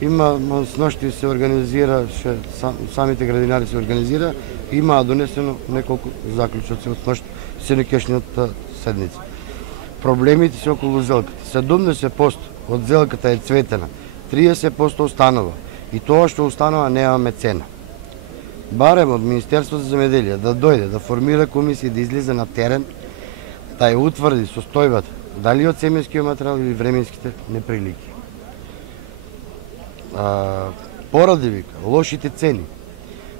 Има, снощи се организира, самите градинари се организира, има донесено неколку заклучоци од снощ сенекешниот седница. Проблемите се околу зелката. 70% од зелката е цветена, 30% останува. И тоа што останува немаме цена. Барем од Министерството за земеделие да дојде, да формира комисија, да излезе на терен, да ја утврди состојбата, дали од семенскиот материјал или временските неприлики. Поради вика лошите цени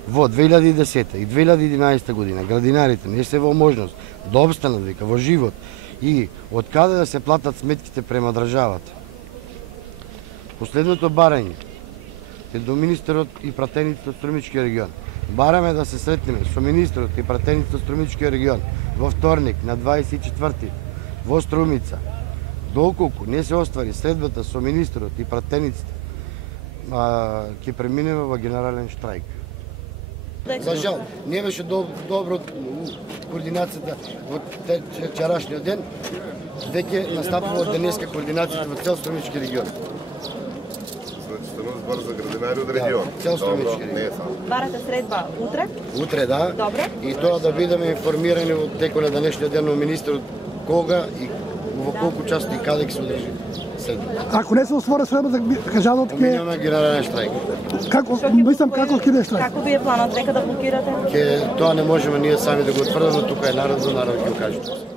во 2010 и 2011 година градинарите не се во можност да обстанат вика во живот и од каде да се платат сметките према државата. Последното барање е до министерот и пратениците од Струмичкиот регион. Бараме да се сретнеме со министерот и пратениците од Струмичкиот регион во вторник на 24 во Струмица. Доколку не се оствари следбата со министерот и пратениците, ќе преминеме во генерален штрајк. За жал, не беше добро координацијата во вчерашниот ден, веќе настапува денеска координацијата во цел Струмички регион. Станува збор за градинари од регион. Цел Струмички регион. Барате средба утре? Утре, да. Добре. И тоа да бидеме информирани во текот на денешниот ден од министерот кога и во колку часот и каде ќе се одржи. Ако не се освори средбата, кажадот ќе Поминуваме генерален штрајк. како ќе иде штрајк? Како ви е планот? Дека да блокирате? Тоа не можеме ние сами да го утврдиме, тука е народ, за народ ќе го кажете.